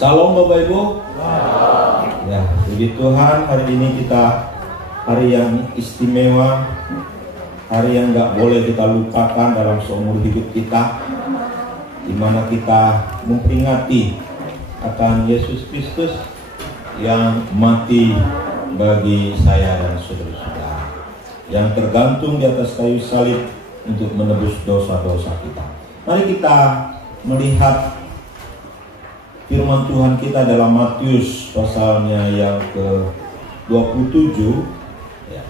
Salam Bapak Ibu. Ya, puji Tuhan, hari ini kita hari yang istimewa, hari yang gak boleh kita lupakan dalam seumur hidup kita, di mana kita memperingati akan Yesus Kristus yang mati bagi saya dan saudara-saudara, yang tergantung di atas kayu salib untuk menebus dosa-dosa kita. Mari kita melihat firman Tuhan kita dalam Matius pasalnya yang ke-27. Ya.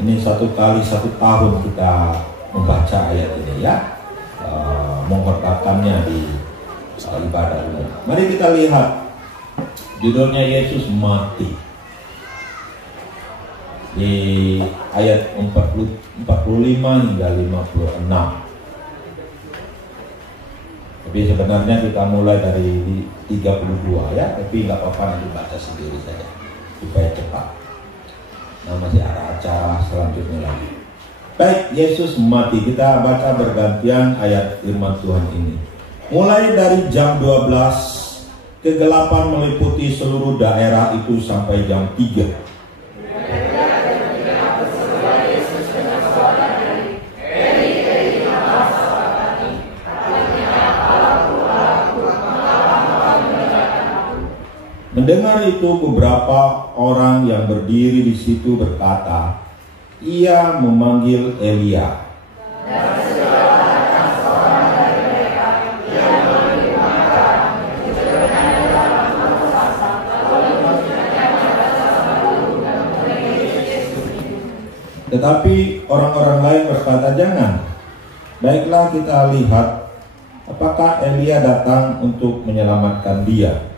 Ini satu kali satu tahun kita membaca ayat ini ya, menghormatkannya di ibadah ini. Mari kita lihat judulnya Yesus mati di ayat 45 hingga 56. Tapi sebenarnya kita mulai dari 32 ya, tapi nggak apa-apa, nanti baca sendiri saja supaya cepat. Nah, masih ada acara selanjutnya lagi. Baik, Yesus mati. Kita baca bergantian ayat firman Tuhan ini. Mulai dari jam 12, kegelapan meliputi seluruh daerah itu sampai jam 3. Mendengar itu, beberapa orang yang berdiri di situ berkata, "Ia memanggil Elia." Tetapi orang-orang lain berkata, "Jangan. Baiklah, kita lihat apakah Elia datang untuk menyelamatkan dia."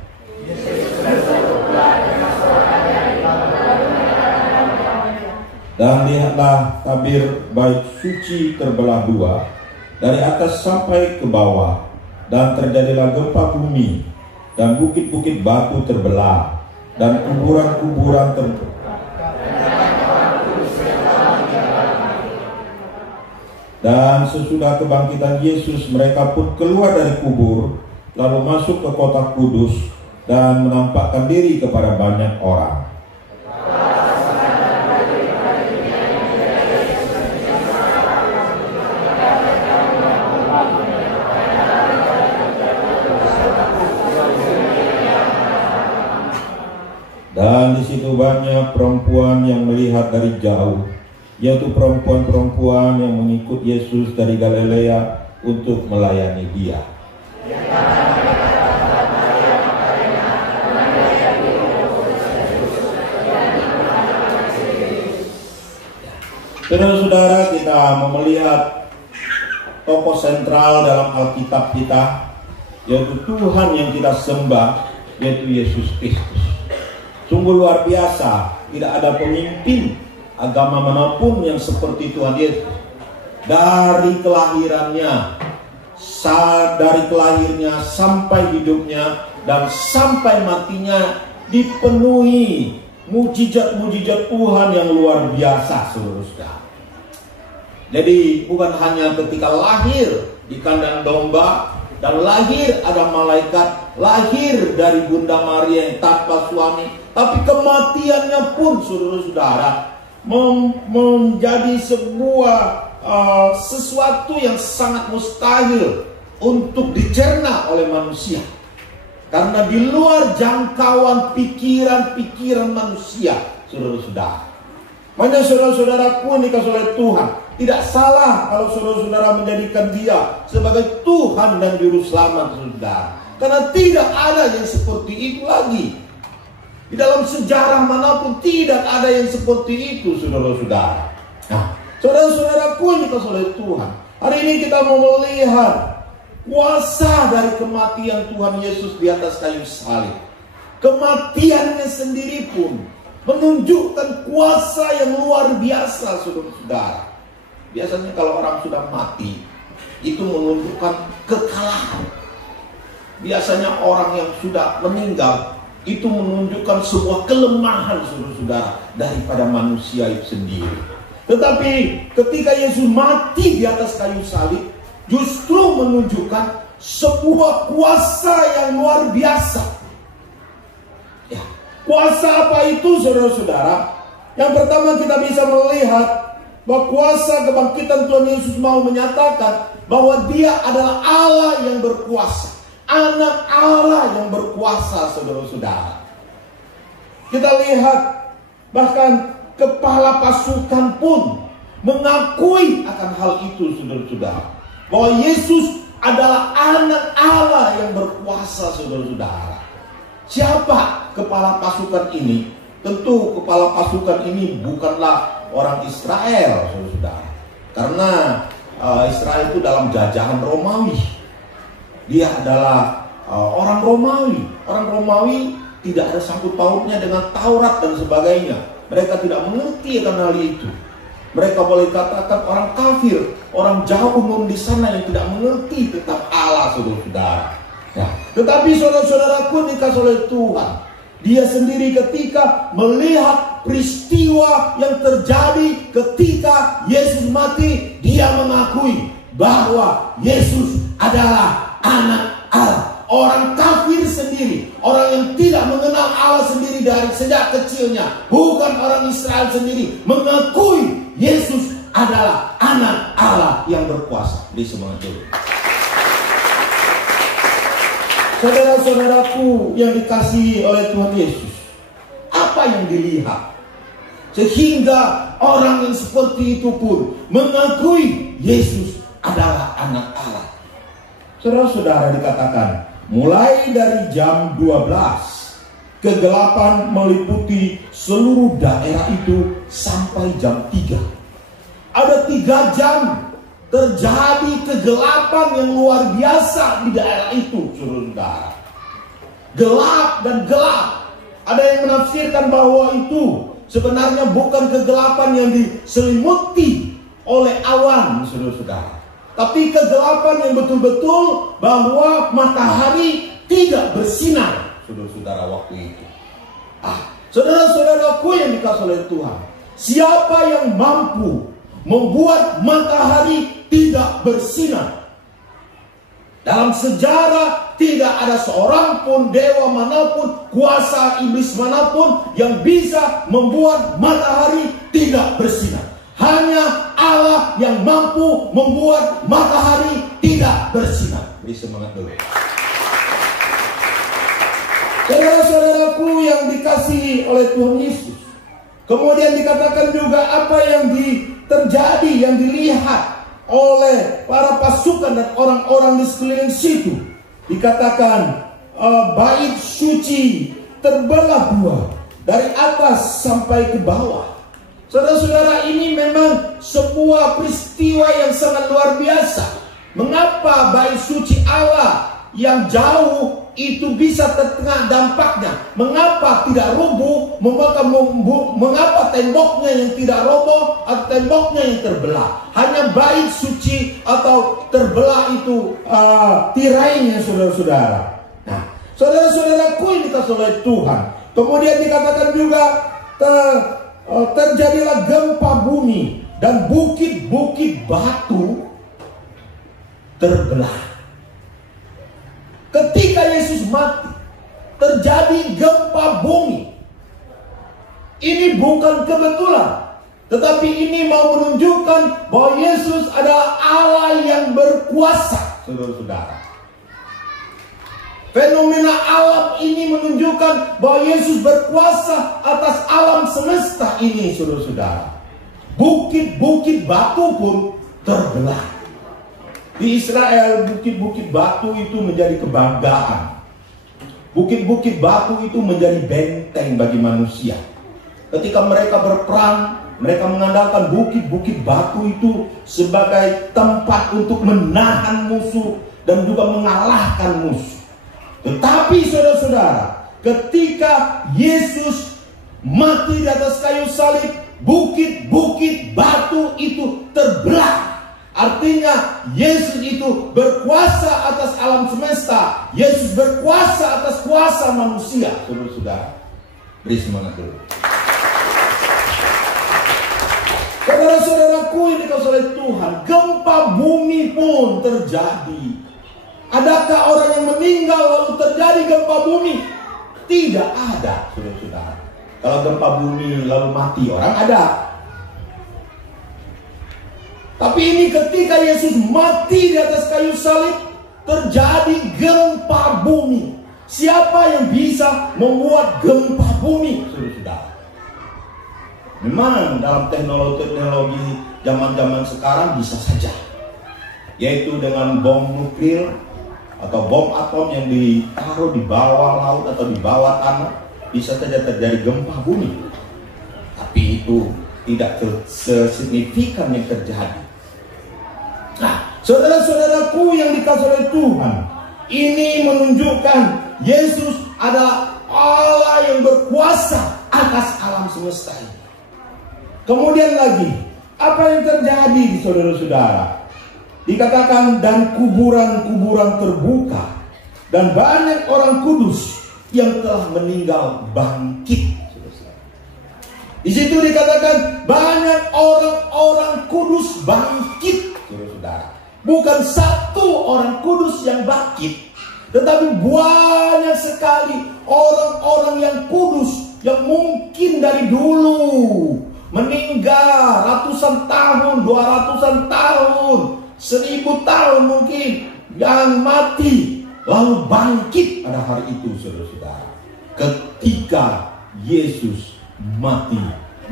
Dan lihatlah, tabir bait suci terbelah dua dari atas sampai ke bawah, dan terjadilah gempa bumi, dan bukit-bukit batu terbelah, dan kuburan-kuburan Dan sesudah kebangkitan Yesus, mereka pun keluar dari kubur, lalu masuk ke kota kudus, dan menampakkan diri kepada banyak orang. Dan di situ banyak perempuan yang melihat dari jauh, yaitu perempuan-perempuan yang mengikut Yesus dari Galilea untuk melayani Dia. Saudara-saudara, kita melihat tokoh sentral dalam Alkitab kita, yaitu Tuhan yang kita sembah, yaitu Yesus Kristus. Sungguh luar biasa, tidak ada pemimpin agama manapun yang seperti Tuhan Yesus. Dari kelahirannya, dari kelahirnya sampai hidupnya dan sampai matinya, dipenuhi mujizat-mujizat Tuhan yang luar biasa, saudara-saudara. Jadi bukan hanya ketika lahir di kandang domba dan lahir ada malaikat, lahir dari Bunda Maria yang tanpa suami, tapi kematiannya pun, saudara-saudara, menjadi sebuah sesuatu yang sangat mustahil untuk dicerna oleh manusia, karena di luar jangkauan pikiran-pikiran manusia, saudara-saudara. Makanya saudara-saudaraku ini dikasih oleh Tuhan, tidak salah kalau saudara-saudara menjadikan Dia sebagai Tuhan dan Juru Selamat, saudara, karena tidak ada yang seperti itu lagi. Di dalam sejarah manapun tidak ada yang seperti itu, saudara-saudara. Nah, saudara-saudaraku yang dikasih oleh Tuhan, hari ini kita mau melihat kuasa dari kematian Tuhan Yesus di atas kayu salib. Kematiannya sendiri pun menunjukkan kuasa yang luar biasa, saudara-saudara. Biasanya kalau orang sudah mati, itu menunjukkan kekalahan. Biasanya orang yang sudah meninggal, itu menunjukkan sebuah kelemahan, saudara-saudara, daripada manusia itu sendiri. Tetapi ketika Yesus mati di atas kayu salib, justru menunjukkan sebuah kuasa yang luar biasa. Ya, kuasa apa itu, saudara-saudara? Yang pertama kita bisa melihat bahwa kuasa kebangkitan Tuhan Yesus mau menyatakan bahwa Dia adalah Allah yang berkuasa, Anak Allah yang berkuasa, saudara-saudara. Kita lihat bahkan kepala pasukan pun mengakui akan hal itu, saudara-saudara, bahwa Yesus adalah Anak Allah yang berkuasa, saudara-saudara. Siapa kepala pasukan ini? Tentu kepala pasukan ini bukanlah orang Israel, saudara-saudara. Karena Israel itu dalam jajahan Romawi. Dia adalah orang Romawi. Orang Romawi tidak ada sangkut pautnya dengan Taurat dan sebagainya. Mereka tidak mengerti akan hal itu. Mereka boleh katakan orang kafir, orang jauh di sana yang tidak mengerti tentang Allah, saudara-saudara. Ya. Tetapi saudara-saudaraku dikasih oleh Tuhan, Dia sendiri ketika melihat peristiwa yang terjadi ketika Yesus mati, Dia mengakui bahwa Yesus adalah Anak Allah. Orang kafir sendiri, orang yang tidak mengenal Allah sendiri dari sejak kecilnya, bukan orang Israel sendiri, mengakui Yesus adalah Anak Allah yang berkuasa. Di semangat dulu. Saudara-saudaraku yang dikasihi oleh Tuhan Yesus, apa yang dilihat sehingga orang yang seperti itu pun mengakui Yesus adalah Anak Allah? Saudara-saudara, dikatakan mulai dari jam 12 kegelapan meliputi seluruh daerah itu sampai jam 3. Ada 3 jam terjadi kegelapan yang luar biasa di daerah itu, saudara-saudara. Gelap dan gelap. Ada yang menafsirkan bahwa itu sebenarnya bukan kegelapan yang diselimuti oleh awan, saudara-saudara, tapi kegelapan yang betul-betul bahwa matahari tidak bersinar, saudara-saudara, waktu itu. Saudara-saudaraku yang dikasihi oleh Tuhan, siapa yang mampu membuat matahari tidak bersinar? Dalam sejarah tidak ada seorang pun, dewa manapun, kuasa iblis manapun yang bisa membuat matahari tidak bersinar. Hanya Allah yang mampu membuat matahari tidak bersinar. Beri semangat dulu. Saudara-saudaraku yang dikasihi oleh Tuhan Yesus, kemudian dikatakan juga apa yang terjadi, yang dilihat oleh para pasukan dan orang-orang di sekeliling situ. Dikatakan bait suci terbelah 2 dari atas sampai ke bawah. Saudara-saudara, ini memang sebuah peristiwa yang sangat luar biasa. Mengapa bait suci Allah yang jauh itu bisa terkena dampaknya? Mengapa tidak rubuh? Mengapa temboknya yang tidak roboh atau temboknya yang terbelah? Hanya bait suci atau terbelah itu tirainya, saudara-saudara. Nah, saudara-saudaraku yang dikasihi oleh Tuhan, kemudian dikatakan juga terjadilah gempa bumi dan bukit-bukit batu terbelah. Ketika Yesus mati, terjadi gempa bumi. Ini bukan kebetulan, tetapi ini mau menunjukkan bahwa Yesus adalah Allah yang berkuasa, saudara-saudara. Fenomena alam ini menunjukkan bahwa Yesus berkuasa atas alam semesta ini, saudara-saudara. Bukit-bukit batu pun terbelah. Di Israel, bukit-bukit batu itu menjadi kebanggaan. Bukit-bukit batu itu menjadi benteng bagi manusia. Ketika mereka berperang, mereka mengandalkan bukit-bukit batu itu sebagai tempat untuk menahan musuh dan juga mengalahkan musuh. Tetapi saudara-saudara, ketika Yesus mati di atas kayu salib, bukit-bukit batu itu terbelah. Artinya Yesus itu berkuasa atas alam semesta. Yesus berkuasa atas kuasa manusia, saudara-saudara. Beri semangat dulu. Saudara-saudaraku yang dikasihi oleh Tuhan, gempa gempa bumi pun terjadi. Adakah orang yang meninggal lalu terjadi gempa bumi? Tidak ada, saudara-saudara. Kalau gempa bumi lalu mati orang, ada. Tapi ini ketika Yesus mati di atas kayu salib, terjadi gempa bumi. Siapa yang bisa membuat gempa bumi, saudara-saudara? Memang dalam teknologi zaman-zaman sekarang bisa saja, yaitu dengan bom nuklir atau bom atom yang ditaruh di bawah laut atau di bawah tanah, bisa saja terjadi gempa bumi. Tapi itu tidak sesignifikan yang terjadi. Nah, saudara-saudaraku yang dikasihi oleh Tuhan, ini menunjukkan Yesus adalah Allah yang berkuasa atas alam semesta ini. Kemudian lagi, apa yang terjadi di saudara-saudara? Dikatakan dan kuburan-kuburan terbuka dan banyak orang kudus yang telah meninggal bangkit. Di situ dikatakan banyak orang-orang kudus bangkit, saudara. Bukan satu orang kudus yang bangkit, tetapi banyak sekali orang-orang yang kudus yang mungkin dari dulu meninggal ratusan tahun, 200-an tahun, 1000 tahun mungkin, yang mati lalu bangkit pada hari itu, saudara-saudara. Ketika Yesus mati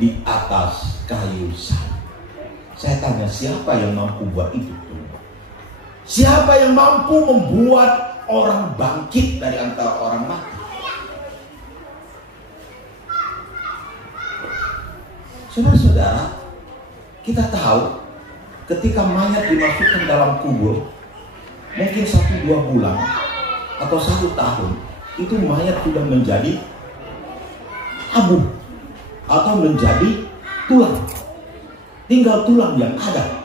di atas kayu salib. Saya tanya, siapa yang mampu buat itu? Siapa yang mampu membuat orang bangkit dari antara orang mati? Saudara-saudara, kita tahu ketika mayat dimasukkan dalam kubur, mungkin 1-2 bulan atau 1 tahun, itu mayat sudah menjadi abu atau menjadi tulang. Tinggal tulang yang ada.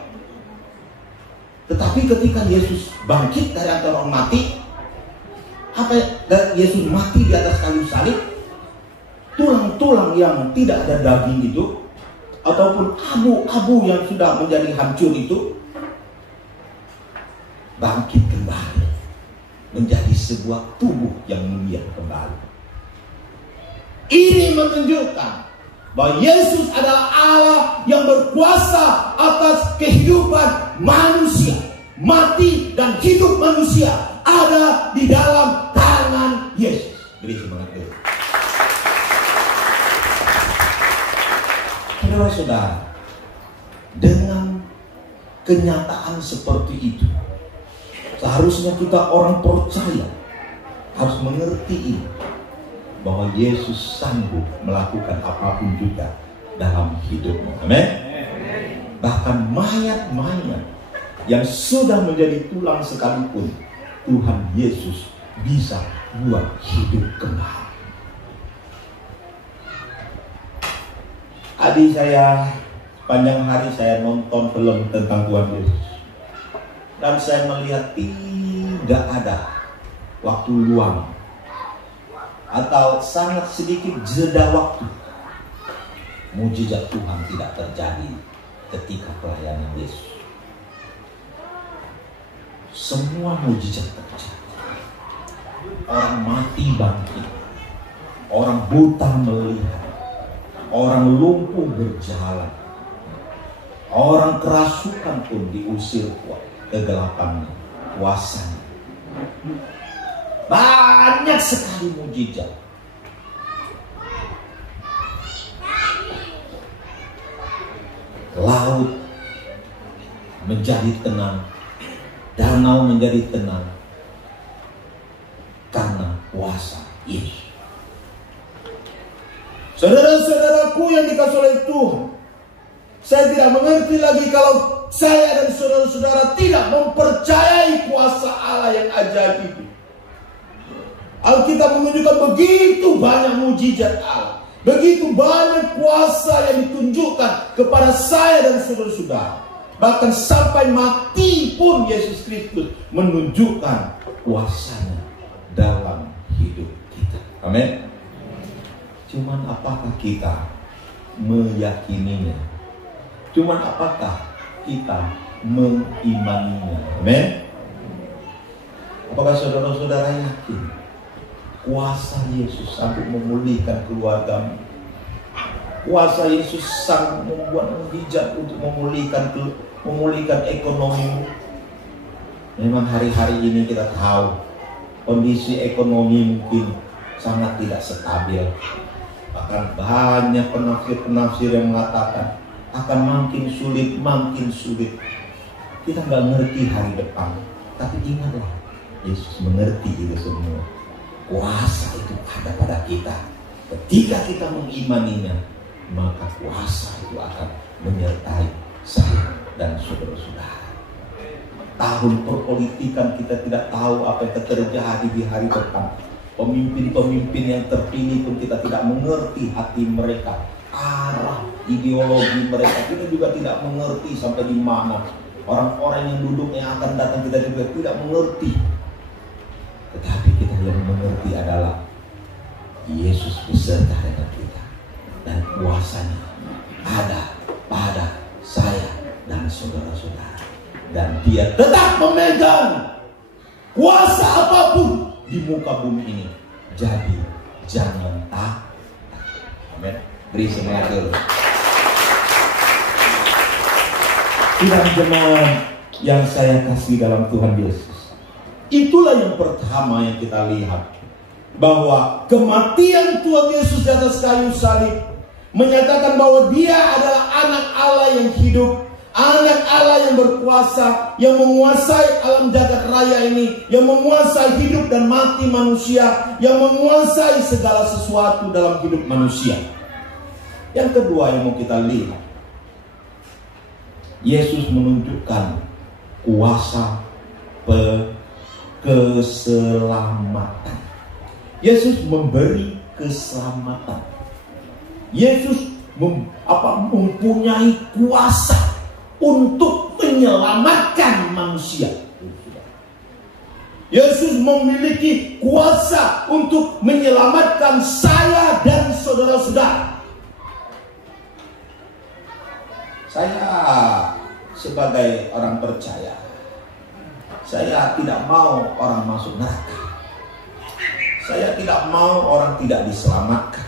Tetapi ketika Yesus bangkit dari antara orang mati, dan Yesus mati di atas kayu salib, tulang-tulang yang tidak ada daging itu, ataupun abu-abu yang sudah menjadi hancur itu, bangkit kembali menjadi sebuah tubuh yang mulia kembali. Ini menunjukkan bahwa Yesus adalah Allah yang berkuasa atas kehidupan manusia. Mati dan hidup manusia ada di dalam tangan Yesus. Beri semangat dulu. Saudara-saudara, dengan kenyataan seperti itu, seharusnya kita orang percaya harus mengerti ini, bahwa Yesus sanggup melakukan apapun juga dalam hidupmu. Amin. Bahkan mayat-mayat yang sudah menjadi tulang sekalipun, Tuhan Yesus bisa buat hidup kembali. Adik saya, panjang hari saya nonton film tentang Tuhan Yesus, dan saya melihat tidak ada waktu luang atau sangat sedikit jeda waktu mujizat Tuhan tidak terjadi ketika pelayanan Yesus. Semua mujizat terjadi. Orang mati bangkit, orang buta melihat, orang lumpuh berjalan, orang kerasukan pun diusir kegelapan kuasanya. Banyak sekali mujizat. Laut menjadi tenang, danau menjadi tenang karena kuasa Yesus. Saudara-saudaraku yang dikasihi oleh Tuhan, saya tidak mengerti lagi kalau saya dan saudara-saudara tidak mempercayai kuasa Allah yang ajaib itu. Alkitab menunjukkan begitu banyak mujizat Allah, begitu banyak kuasa yang ditunjukkan kepada saya dan saudara-saudara. Bahkan sampai mati pun Yesus Kristus menunjukkan kuasanya dalam hidup kita. Amin. Cuman apakah kita meyakininya? Cuman apakah kita mengimaninya. Amin. Apakah saudara-saudara yakin kuasa Yesus sanggup memulihkan keluargamu? Kuasa Yesus sanggup membuat mujizat untuk memulihkan ekonomimu. Memang hari-hari ini kita tahu kondisi ekonomi mungkin sangat tidak stabil. Bahkan banyak penafsir yang mengatakan akan makin sulit. Kita nggak ngerti hari depan. Tapi ingatlah, Yesus mengerti itu semua. Kuasa itu ada pada kita. Ketika kita mengimaninya, maka kuasa itu akan menyertai saya dan saudara-saudara. Tahun perpolitikan kita tidak tahu apa yang terjadi di hari depan. Pemimpin-pemimpin yang terpilih pun kita tidak mengerti hati mereka, arah ideologi mereka. Kita juga tidak mengerti sampai di mana. Orang-orang yang duduk yang akan datang kita juga tidak mengerti. Tetapi kita yang mengerti adalah Yesus beserta dengan kita. Dan kuasanya ada pada saya dan saudara-saudara. Dan dia tetap memegang kuasa apapun di muka bumi ini. Jadi jangan takut. Amin. Beri semangat dulu. Sidang jemaat yang saya kasih dalam Tuhan Yesus, itulah yang pertama yang kita lihat, bahwa kematian Tuhan Yesus di atas kayu salib menyatakan bahwa dia adalah anak Allah yang hidup, anak Allah yang berkuasa, yang menguasai alam jagat raya ini, yang menguasai hidup dan mati manusia, yang menguasai segala sesuatu dalam hidup manusia. Yang kedua yang mau kita lihat, Yesus menunjukkan kuasa keselamatan. Yesus memberi keselamatan. Yesus mempunyai kuasa untuk menyelamatkan manusia. Yesus memiliki kuasa untuk menyelamatkan saya dan saudara-saudara. Saya sebagai orang percaya, saya tidak mau orang masuk neraka. Saya tidak mau orang tidak diselamatkan.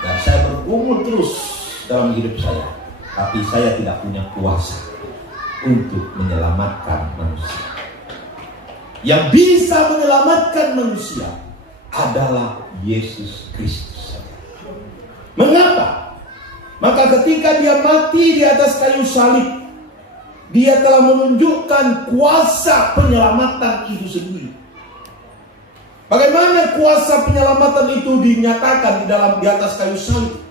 Dan saya bergumul terus dalam hidup saya. Tapi saya tidak punya kuasa untuk menyelamatkan manusia. Yang bisa menyelamatkan manusia adalah Yesus Kristus. Mengapa? Maka ketika dia mati di atas kayu salib, dia telah menunjukkan kuasa penyelamatan itu sendiri. Bagaimana kuasa penyelamatan itu dinyatakan di atas kayu salib?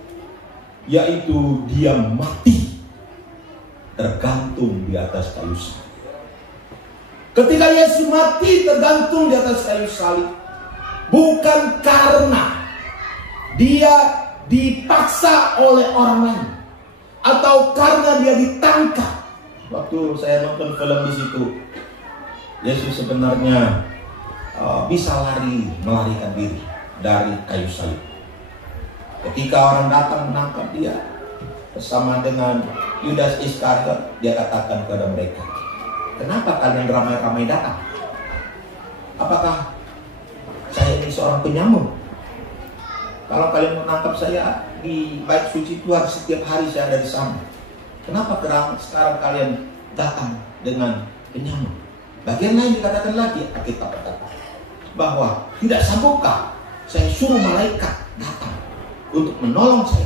Yaitu dia mati tergantung di atas kayu salib. Ketika Yesus mati tergantung di atas kayu salib, bukan karena dia dipaksa oleh orang lain atau karena dia ditangkap. Waktu saya nonton film di situ, Yesus sebenarnya bisa melarikan diri dari kayu salib. Ketika orang datang menangkap dia bersama dengan Yudas Iskariot, dia katakan kepada mereka, "Kenapa kalian ramai-ramai datang? Apakah saya ini seorang penyamun? Kalau kalian menangkap saya di bait suci Tuhan setiap hari saya ada di sana. Kenapa sekarang kalian datang dengan penyamun?" Bagian lain dikatakan lagi, Alkitab berkata bahwa tidak sanggupkah saya suruh malaikat datang untuk menolong saya?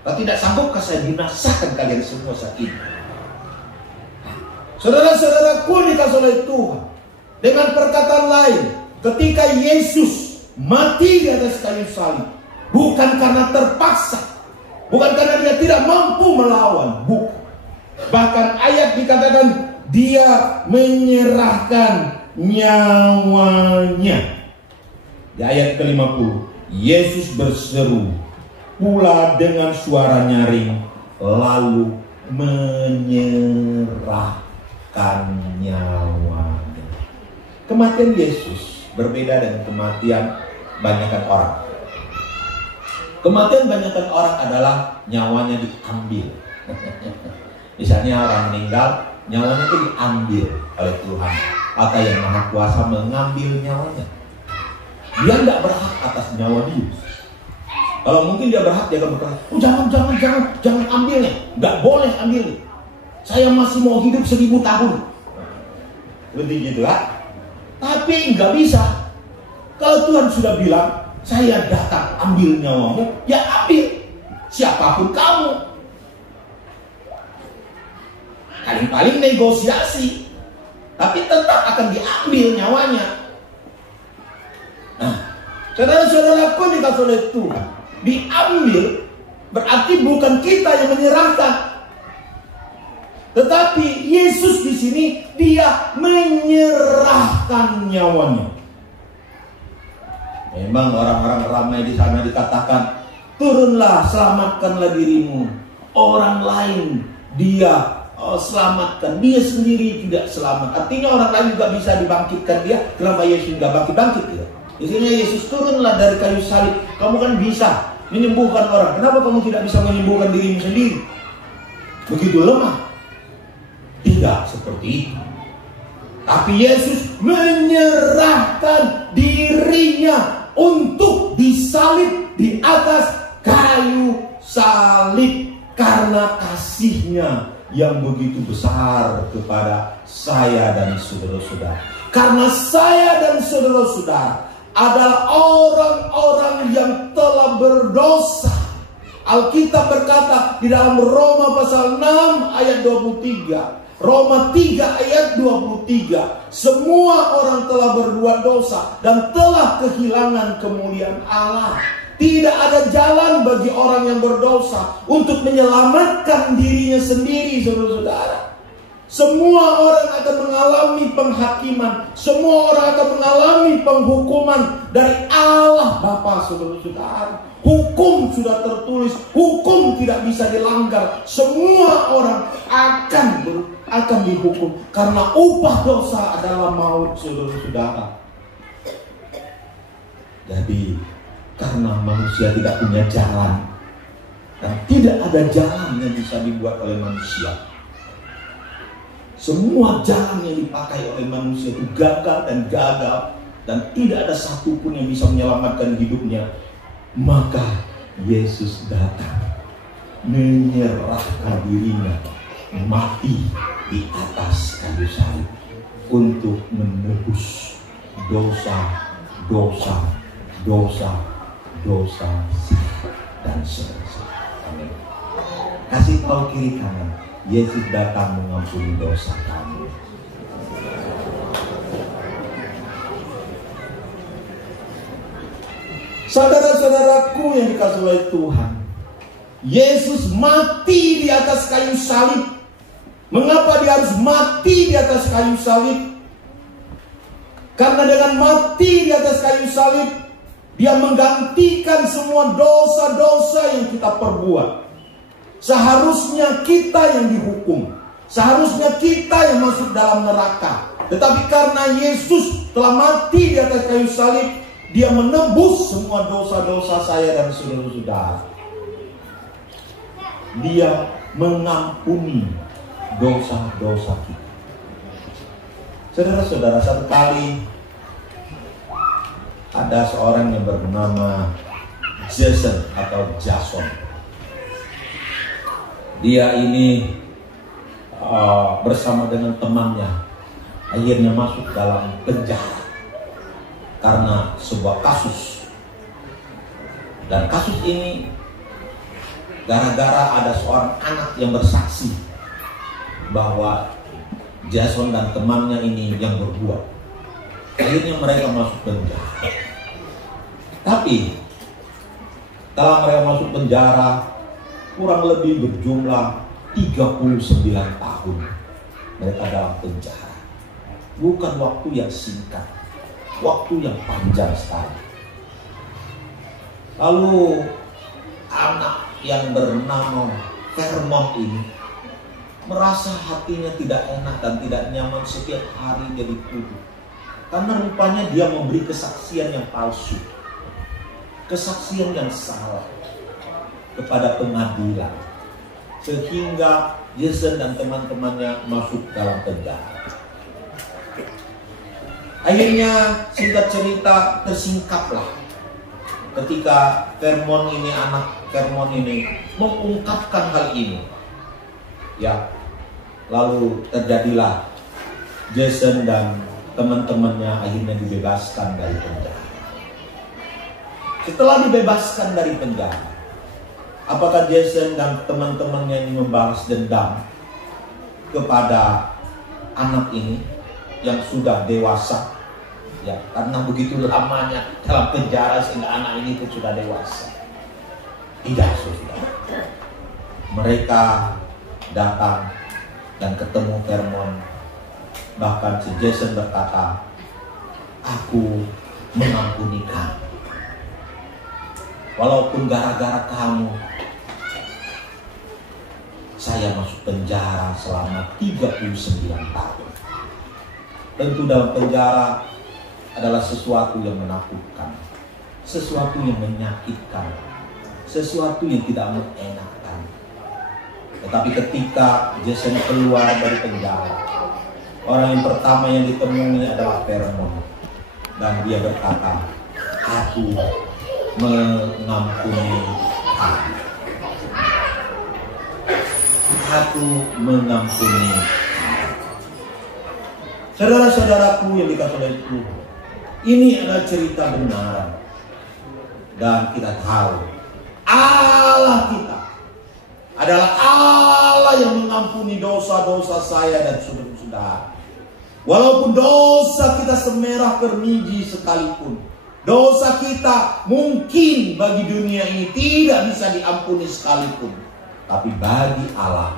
Dan tidak sanggupkah saya binasakan kalian semua saat ini? Saudara-saudaraku dikasih oleh Tuhan, dengan perkataan lain, ketika Yesus mati di atas kayu salib, bukan karena terpaksa, bukan karena dia tidak mampu melawan, bukan. Bahkan ayat dikatakan dia menyerahkan nyawanya. Di ayat ke-50, Yesus berseru pula dengan suara nyaring, lalu menyerahkan nyawanya. Kematian Yesus berbeda dengan kematian banyakkan orang. Kematian banyakkan orang adalah nyawanya diambil. Misalnya orang meninggal, nyawanya itu diambil oleh Tuhan, atau yang Maha Kuasa mengambil nyawanya. Dia tidak berhak atas nyawa dia. Kalau mungkin dia berhak, dia akan berkata, oh jangan ambilnya, nggak boleh ambil. Saya masih mau hidup 1000 tahun. Lebih gitu lah. Tapi nggak bisa. Kalau Tuhan sudah bilang, saya datang ambil nyawamu, ya ambil. Siapapun kamu. Paling-paling negosiasi, tapi tetap akan diambil nyawanya. Nah, saudara-saudaraku dikasih oleh Tuhan, diambil berarti bukan kita yang menyerahkan, tetapi Yesus di sini dia menyerahkan nyawanya. Memang orang-orang ramai di sana dikatakan, turunlah, selamatkanlah dirimu. Orang lain dia selamatkan, dia sendiri tidak selamat. Artinya orang lain juga bisa dibangkitkan dia. Kenapa Yesus tidak bangkit-bangkit dia? Di sini Yesus turunlah dari kayu salib. Kamu kan bisa menyembuhkan orang. Kenapa kamu tidak bisa menyembuhkan dirimu sendiri? Begitu lemah. Tidak seperti itu. Tapi Yesus menyerahkan dirinya untuk disalib di atas kayu salib karena kasihnya yang begitu besar kepada saya dan saudara-saudara. Karena saya dan saudara-saudara adalah orang-orang yang telah berdosa. Alkitab berkata di dalam Roma pasal 6 ayat 23. Roma 3 ayat 23. Semua orang telah berbuat dosa dan telah kehilangan kemuliaan Allah. Tidak ada jalan bagi orang yang berdosa untuk menyelamatkan dirinya sendiri, saudara-saudara. Semua orang akan mengalami penghakiman. Semua orang akan mengalami penghukuman dari Allah Bapa, saudara-saudara. Hukum sudah tertulis, hukum tidak bisa dilanggar. Semua orang akan dihukum karena upah dosa adalah maut, saudara-saudara. Jadi karena manusia tidak punya jalan, dan tidak ada jalan yang bisa dibuat oleh manusia. Semua jalan yang dipakai oleh manusia itu gagal, dan tidak ada satupun yang bisa menyelamatkan hidupnya. Maka Yesus datang menyerahkan dirinya, mati di atas kayu salib untuk menebus dosa dan seterusnya. Amin. Kasih tahu kiri kanan, Yesus datang mengampuni dosa kamu. Saudara-saudaraku yang dikasihi oleh Tuhan, Yesus mati di atas kayu salib. Mengapa dia harus mati di atas kayu salib? Karena dengan mati di atas kayu salib, dia menggantikan semua dosa-dosa yang kita perbuat. Seharusnya kita yang dihukum, seharusnya kita yang masuk dalam neraka. Tetapi karena Yesus telah mati di atas kayu salib, dia menebus semua dosa-dosa saya dan saudara-saudara. Dia mengampuni dosa-dosa kita. Saudara-saudara, satu kali ada seorang yang bernama Jason atau Jason. Dia ini bersama dengan temannya akhirnya masuk dalam penjara karena sebuah kasus. Dan kasus ini gara-gara ada seorang anak yang bersaksi bahwa Jason dan temannya ini yang berbuat. Akhirnya mereka masuk penjara. Tapi setelah mereka masuk penjara, kurang lebih berjumlah 39 tahun mereka dalam penjara. Bukan waktu yang singkat, waktu yang panjang sekali. Lalu anak yang bernama Vermont ini merasa hatinya tidak enak dan tidak nyaman setiap hari dia dituduh. Karena rupanya dia memberi kesaksian yang palsu, kesaksian yang salah kepada pengadilan. sehingga Jason dan teman-temannya masuk dalam penjara. Akhirnya singkat cerita tersingkaplah ketika anak Vermont ini mengungkapkan hal ini. Ya, lalu terjadilah Jason dan teman-temannya akhirnya dibebaskan dari penjara. Setelah dibebaskan dari penjara, apakah Jason dan teman-temannya ini membalas dendam kepada anak ini yang sudah dewasa? Ya, karena begitu lamanya dalam penjara sehingga anak ini pun sudah dewasa. Tidak, saudara. Mereka datang dan ketemu Vermont. Bahkan si Jason berkata, "Aku mengampuni kamu. Walaupun gara-gara kamu, saya masuk penjara selama 39 tahun. Tentu dalam penjara adalah sesuatu yang menakutkan, sesuatu yang menyakitkan, sesuatu yang tidak mengenakan. Tetapi ketika Jason keluar dari penjara, orang yang pertama yang ditemui adalah Vermont. Dan dia berkata, "Aku mengampuni kamu. Aku mengampuni kamu." Saudara-saudaraku yang dikasihi oleh Tuhan, ini adalah cerita benar. Dan kita tahu Allah kita adalah Allah yang mengampuni dosa-dosa saya dan saudara-saudara. Walaupun dosa kita semerah kermiji sekalipun, dosa kita mungkin bagi dunia ini tidak bisa diampuni sekalipun, tapi bagi Allah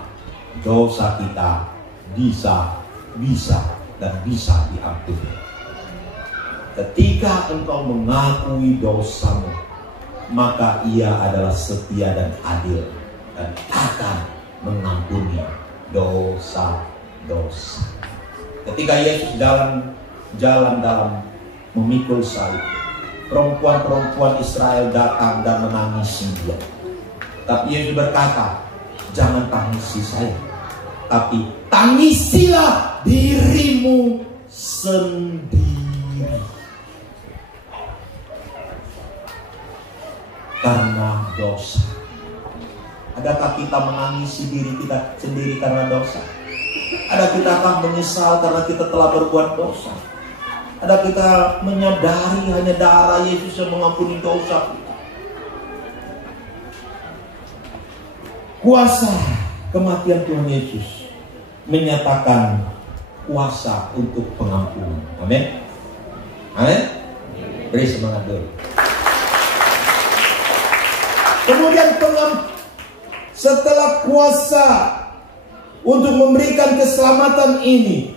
dosa kita bisa dan bisa diampuni. Ketika engkau mengakui dosamu, maka Ia adalah setia dan adil dan akan mengampuni dosa-dosa. Ketika Yesus jalan dalam memikul salib, perempuan-perempuan Israel datang dan menangisi Dia. Tapi Yesus berkata, "Jangan tangisi saya, tapi tangisilah dirimu sendiri." Karena dosa. Adakah kita menangisi diri kita sendiri karena dosa? Ada kitakah menyesal karena kita telah berbuat dosa? Ada kita menyadari hanya darah Yesus yang mengampuni dosa kita? Kuasa kematian Tuhan Yesus menyatakan kuasa untuk pengampunan. Amin. Amin. Beri semangat dulu. Kemudian setelah kuasa untuk memberikan keselamatan ini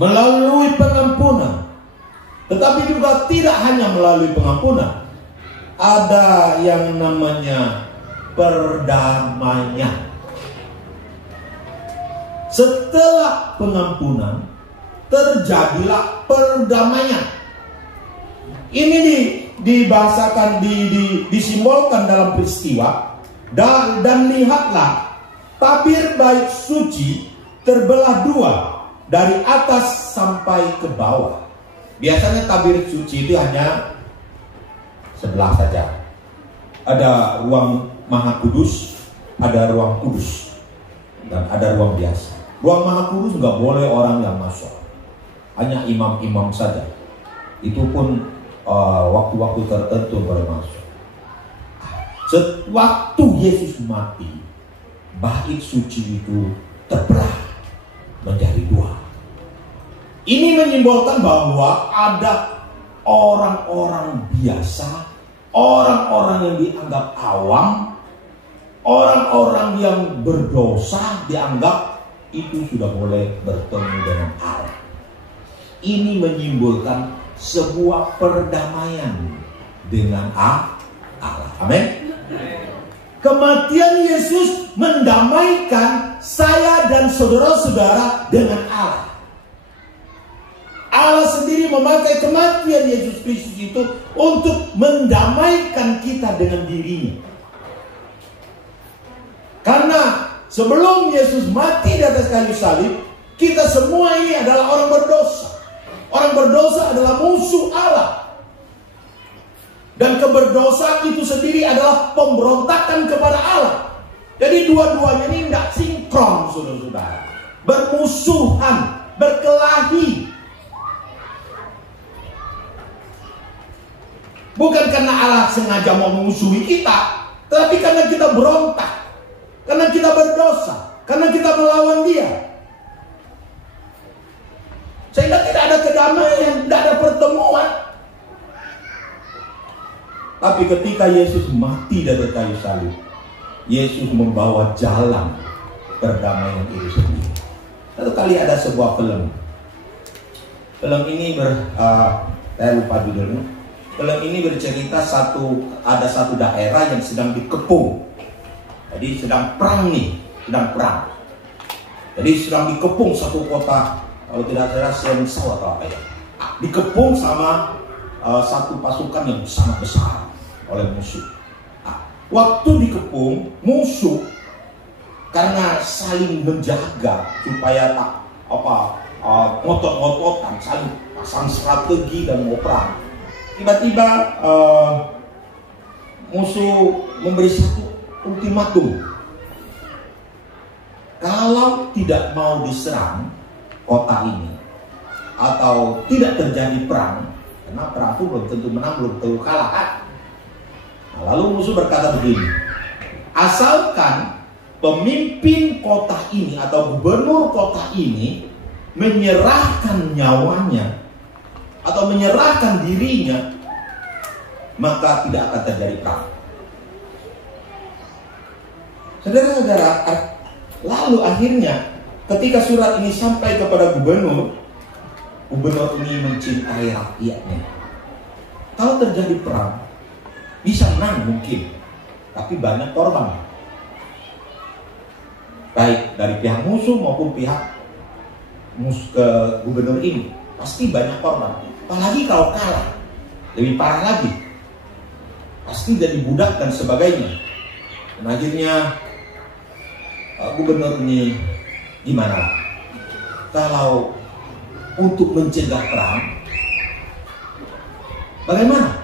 melalui pengampunan, tetapi juga tidak hanya melalui pengampunan, ada yang namanya perdamaian. Setelah pengampunan terjadilah perdamaian. Ini dibahasakan, disimbolkan dalam peristiwa. Dan lihatlah, tabir bait suci terbelah dua dari atas sampai ke bawah. Biasanya tabir suci itu hanya sebelah saja. Ada ruang Maha Kudus, ada ruang kudus, dan ada ruang biasa. Ruang Maha Kudus nggak boleh orang yang masuk, hanya imam-imam saja. Itu pun waktu-waktu tertentu boleh masuk. Waktu Yesus mati, bait suci itu terbelah menjadi dua. Ini menyimbolkan bahwa ada orang-orang biasa, orang-orang yang dianggap awam, orang-orang yang berdosa dianggap itu sudah boleh bertemu dengan Allah. Ini menyimbolkan sebuah perdamaian dengan Allah. Amin. Kematian Yesus mendamaikan saya dan saudara-saudara dengan Allah. Allah sendiri memakai kematian Yesus Kristus itu untuk mendamaikan kita dengan dirinya. Karena sebelum Yesus mati di atas kayu salib, kita semua ini adalah orang berdosa. Orang berdosa adalah musuh Allah. Dan keberdosaan itu sendiri adalah pemberontakan kepada Allah. Jadi dua-duanya ini tidak sinkron, saudara-saudara. Bermusuhan, berkelahi. Bukan karena Allah sengaja mau memusuhi kita, tetapi karena kita berontak, karena kita berdosa, karena kita melawan Dia. Sehingga tidak ada kedamaian, tidak ada pertemuan. Tapi ketika Yesus mati dari kayu salib, Yesus membawa jalan perdamaian itu sendiri. Satu kali ada sebuah film. Film ini saya lupa judulnya. Film ini bercerita ada satu daerah yang sedang dikepung. Jadi sedang perang nih, sedang perang. Jadi sedang dikepung satu kota, kalau tidak salah Sensau atau apa ya. Dikepung sama satu pasukan yang sangat besar oleh musuh. Waktu dikepung, musuh karena saling menjaga supaya tak ngotot-ngototan, saling pasang strategi dan mau perang. Tiba-tiba musuh memberi satu ultimatum. Kalau tidak mau diserang kota ini atau tidak terjadi perang, karena perang itu belum tentu menang, belum tentu kalah kan? Nah, lalu musuh berkata begini, asalkan pemimpin kota ini atau gubernur kota ini menyerahkan nyawanya atau menyerahkan dirinya, maka tidak akan terjadi perang. Saudara-saudara, lalu akhirnya ketika surat ini sampai kepada gubernur ini mencintai rakyatnya. Kalau terjadi perang, bisa menang mungkin, tapi banyak korban. Baik dari pihak musuh maupun pihak gubernur ini, pasti banyak korban. Apalagi kalau kalah, lebih parah lagi. Pasti jadi budak dan sebagainya. Dan akhirnya gubernur ini gimana? Kalau untuk mencegah perang, bagaimana?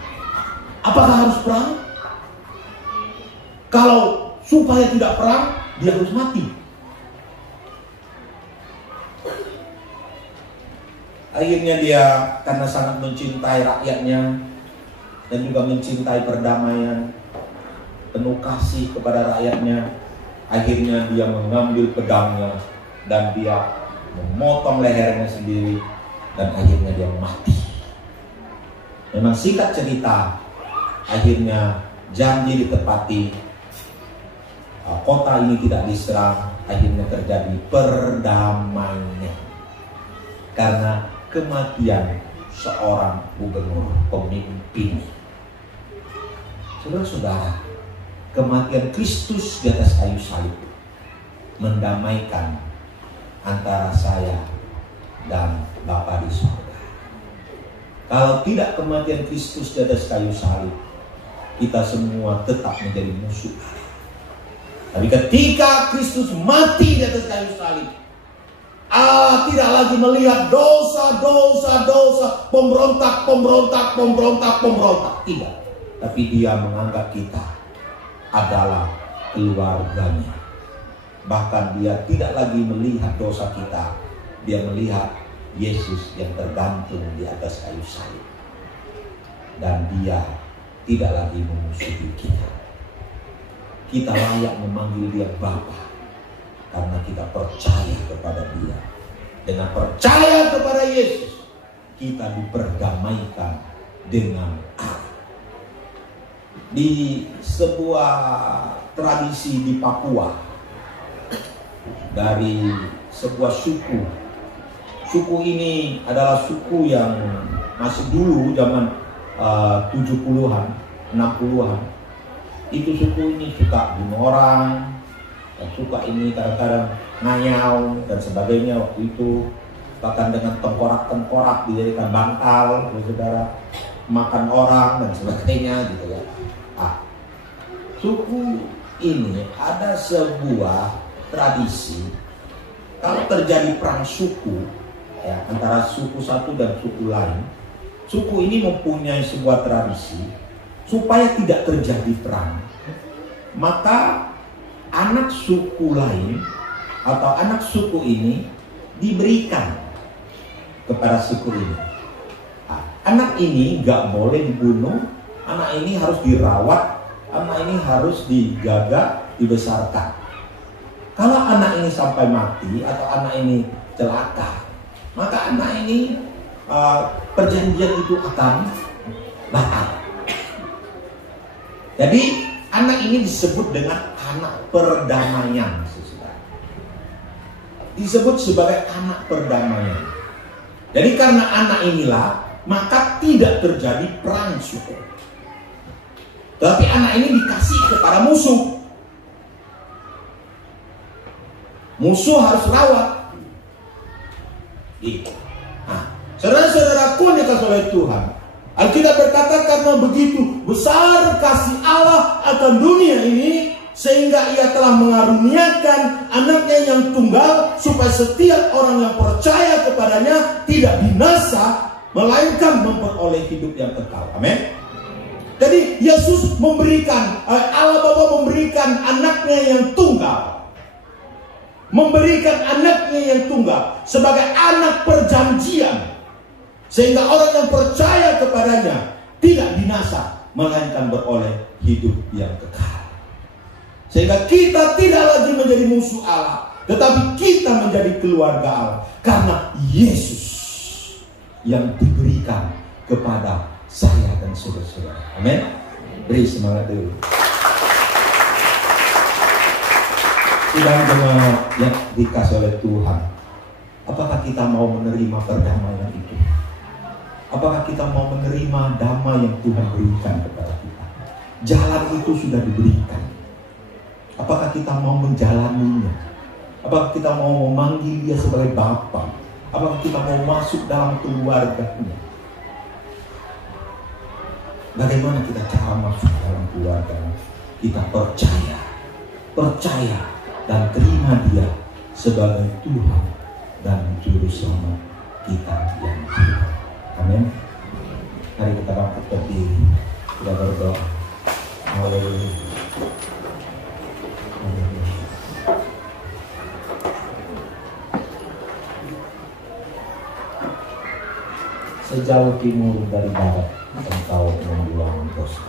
Apakah harus perang? Kalau supaya tidak perang, dia harus mati. Akhirnya dia karena sangat mencintai rakyatnya dan juga mencintai perdamaian, penuh kasih kepada rakyatnya, akhirnya dia mengambil pedangnya dan dia memotong lehernya sendiri dan akhirnya dia mati. Memang singkat cerita, akhirnya janji ditepati, kota ini tidak diserang, akhirnya terjadi perdamaian karena kematian seorang gubernur pemimpin. Saudara-saudara, kematian Kristus di atas kayu salib mendamaikan antara saya dan Bapa di surga. Kalau tidak kematian Kristus di atas kayu salib, kita semua tetap menjadi musuh. Tapi ketika Kristus mati di atas kayu salib, Allah tidak lagi melihat dosa, pemberontak. Tidak. Tapi Dia menganggap kita adalah keluarganya. Bahkan Dia tidak lagi melihat dosa kita. Dia melihat Yesus yang tergantung di atas kayu salib. Dan Dia tidak lagi memusuhi kita. Kita layak memanggil Dia Bapa karena kita percaya kepada Dia. Dengan percaya kepada Yesus, kita diperdamaikan dengan Allah. Di sebuah tradisi di Papua, dari sebuah suku ini adalah suku yang masih dulu zaman 70-an, 60-an. Itu suku ini suka bunuh orang, dan suka ini kadang-kadang ngayau dan sebagainya waktu itu. Bahkan dengan tengkorak-tengkorak dijadikan bantal, saudara, makan orang dan sebagainya gitu ya. Suku ini ada sebuah tradisi, kalau terjadi perang suku ya, antara suku satu dan suku lain, suku ini mempunyai sebuah tradisi supaya tidak terjadi perang. Maka anak suku lain atau anak suku ini diberikan kepada suku ini. Nah, anak ini gak boleh dibunuh, anak ini harus dirawat, anak ini harus dijaga, dibesarkan. Kalau anak ini sampai mati atau anak ini celaka, maka anak ini perjanjian itu akan batal. Jadi anak ini disebut dengan anak perdamaian. Disebut sebagai anak perdamaian. Jadi karena anak inilah, maka tidak terjadi perang suku. Tapi anak ini dikasih kepada musuh. Musuh harus rawat. Gitu. Nah, saudara-saudaraku yang dikasihi oleh Tuhan, Alkitab berkata karena begitu besar kasih Allah akan dunia ini, sehingga ia telah mengaruniakan anaknya yang tunggal, supaya setiap orang yang percaya kepadanya tidak binasa, melainkan memperoleh hidup yang kekal. Amin. Jadi Yesus memberikan, Allah Bapa memberikan anaknya yang tunggal, memberikan anaknya yang tunggal sebagai anak perjanjian, sehingga orang yang percaya kepadanya tidak binasa, melainkan beroleh hidup yang kekal. Sehingga kita tidak lagi menjadi musuh Allah, tetapi kita menjadi keluarga Allah, karena Yesus yang diberikan kepada saya dan saudara-saudara. Amin. Beri semangat dulu. Sidang jemaat yang dikasih oleh Tuhan, apakah kita mau menerima perdamaian itu? Apakah kita mau menerima damai yang Tuhan berikan kepada kita? Jalan itu sudah diberikan. Apakah kita mau menjalaninya? Apakah kita mau memanggil dia sebagai Bapa? Apakah kita mau masuk dalam keluarganya? Bagaimana kita cara masuk dalam keluarganya? Kita percaya dan terima dia sebagai Tuhan dan Juru Selamat kita yang hidup. Amin. Mari kita bangkit berdiri, kita berdoa. Haleluya. Sejauh timur dari barat, engkau membuang dosa.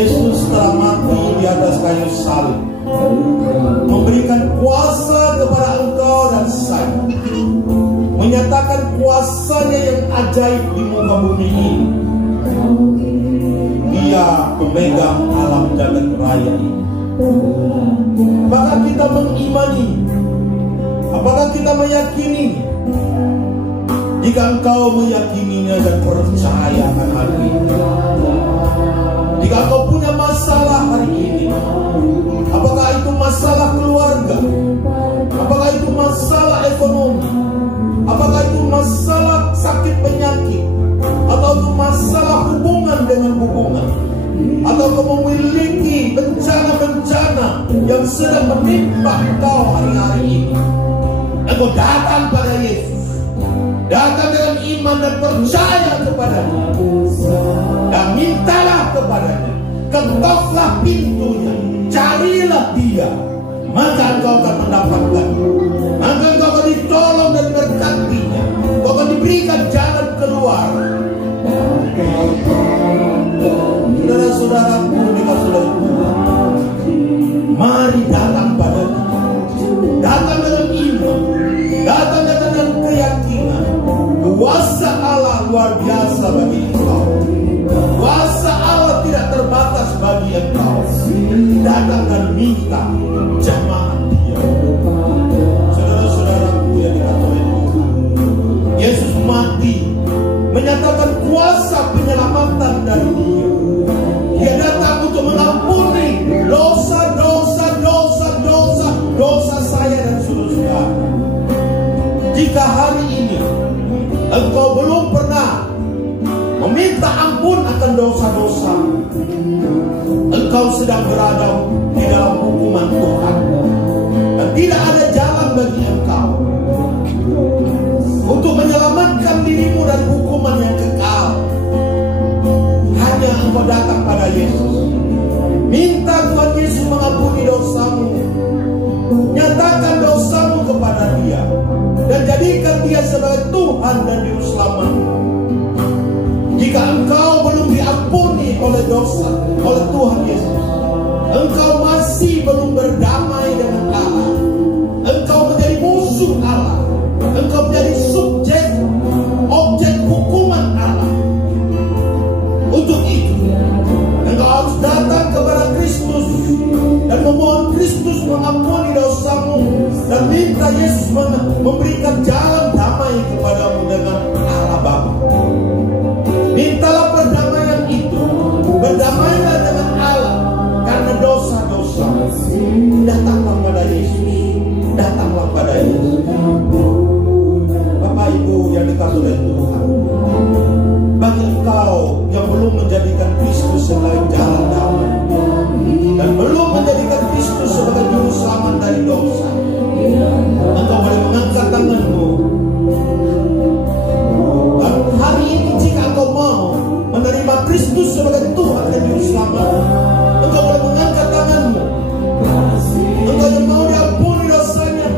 Yesus telah mati di atas kayu salib, memberikan kuasa kepada engkau dan saya, menyatakan kuasanya yang ajaib di muka bumi ini. Dia pemegang alam jagat raya ini. Apakah kita mengimani? Apakah kita meyakini? Jika engkau meyakininya dan percaya akan hal ini, jika engkau punya masalah hari ini, apakah itu masalah keluarga, apakah itu masalah ekonomi, apakah itu masalah sakit penyakit, atau itu masalah hubungan dengan hubungan, atau kau memiliki bencana-bencana yang sedang menimpa engkau hari-hari ini, engkau datang pada Yesus, datang dengan iman dan percaya kepadanya, dan mintalah kepadanya, ketoklah pintunya, carilah dia, maka engkau akan mendapatkan, maka engkau akan ditolong dan berkatinya, engkau akan diberikan jalan keluar. Saudara-saudaraku dikasih oleh Tuhan, mari datang padanya, datang dengan iman, datang dengan keyakinan. Kuasa Allah luar biasa bagi engkau, kuasa Allah tidak terbatas bagi engkau. Datang dan minta jamaah dia. Saudara-saudaraku yang dikasih oleh Tuhan, Yesus mati menyatakan kuasa penyelamatan dari dia. Dia datang untuk mengampuni dosa saya dan saudara. Jika hari ini engkau belum pernah meminta ampun akan dosa-dosa, engkau sedang berada di dalam hukuman Tuhan, dan tidak ada jalan bagi engkau untuk menyelamatkan dirimu dari hukuman yang kekal. Hanya engkau datang pada Yesus, minta Tuhan Yesus mengampuni dosamu, nyatakan dosamu kepada dia, dan jadikan dia sebagai Tuhan dan Juru Selamatmu. Jika engkau belum diampuni oleh dosa, oleh Tuhan Yesus, engkau masih belum berdamai dengan Allah, engkau menjadi musuh Allah, engkau menjadi objek hukuman Allah. Untuk itu, engkau harus datang kepada Kristus dan memohon Kristus mengampuni dosamu, dan minta Yesus memberikan jalan damai kepadamu dengan Allah Bapa. Mintalah perdamaian itu, berdamailah dengan Allah karena dosa-dosa. Datanglah pada Yesus, datanglah pada Yesus. Bapak Ibu yang dikasihi oleh Tuhan, bagi engkau yang belum menjadikan Kristus sebagai jalan damai, dan belum menjadikan Kristus sebagai juru selamat dari dosa, engkau boleh mengangkat tanganmu. Dan hari ini jika engkau mau menerima Kristus sebagai Tuhan dan juru selamat, engkau boleh mengangkat tanganmu. Engkau yang mau diampuni dosanya,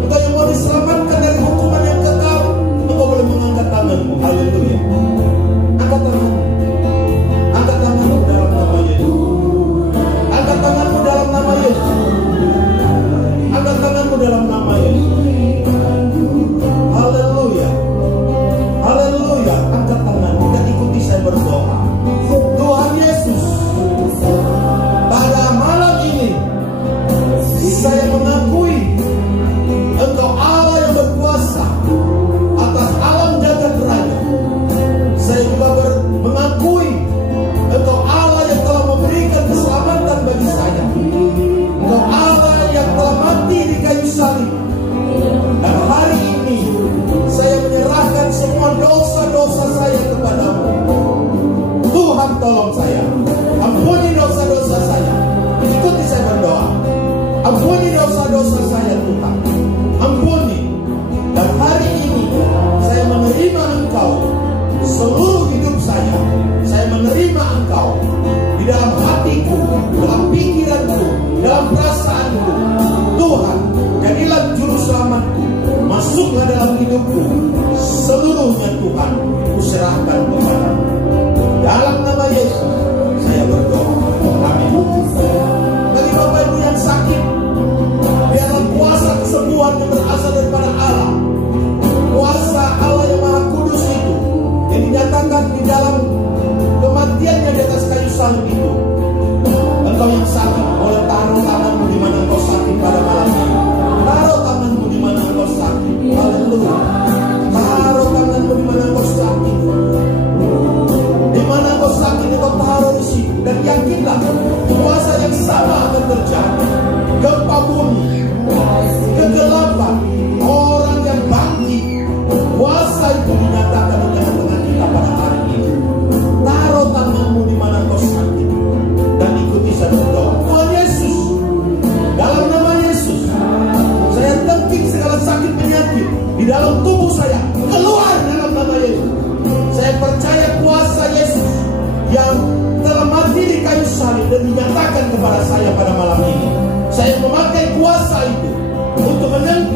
engkau yang mau diselamatkan dari hukuman yang kekal, engkau boleh mengangkat tanganmu. Haleluya. Angkat tanganmu. Angkat tanganmu dalam nama Yesus. Angkat tanganmu dalam nama Yesus. Angkat tanganmu dalam nama Yesus. Haleluya. Haleluya. Angkat tanganmu dan ikuti saya berdoa. Tuhan Yesus, pada malam ini saya mengakui Engkau Allah yang berkuasa atas alam jagat raya. Saya juga mengakui Engkau Allah yang telah memberikan keselamatan bagi saya. Engkau Allah yang telah mati di kayu salib. Dan hari ini saya menyerahkan semua dosa-dosa saya kepadamu. Tuhan tolong saya, ampuni dosa-dosa saya. Ikuti saya berdoa. Ampuni dosa-dosa saya Tuhan, ampuni. Dan hari ini saya menerima Engkau seluruh hidup saya. Saya menerima Engkau di dalam hatiku, dalam pikiranku, dalam perasaanku. Tuhan, jadilah juru selamatku, masuklah dalam hidupku. Seluruhnya Tuhan, kuserahkan kepadamu. Dalam nama Yesus saya berdoa.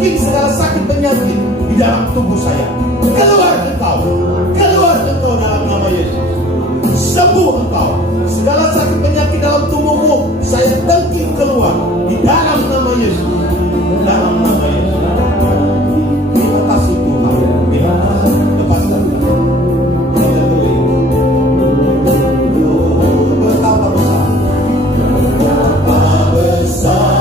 dengking segala sakit penyakit di dalam tubuh saya. Keluar engkau dalam nama Yesus. Sembuh engkau. Segala sakit penyakit dalam tubuhmu saya dengking keluar di dalam nama Yesus. Dalam nama Yesus. Terima kasih Tuhan. Lepaskan. Betapa besar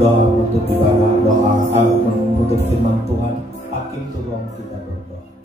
berdoa untuk ibadah doa untuk firman Tuhan. Hakim tolong kita berdoa.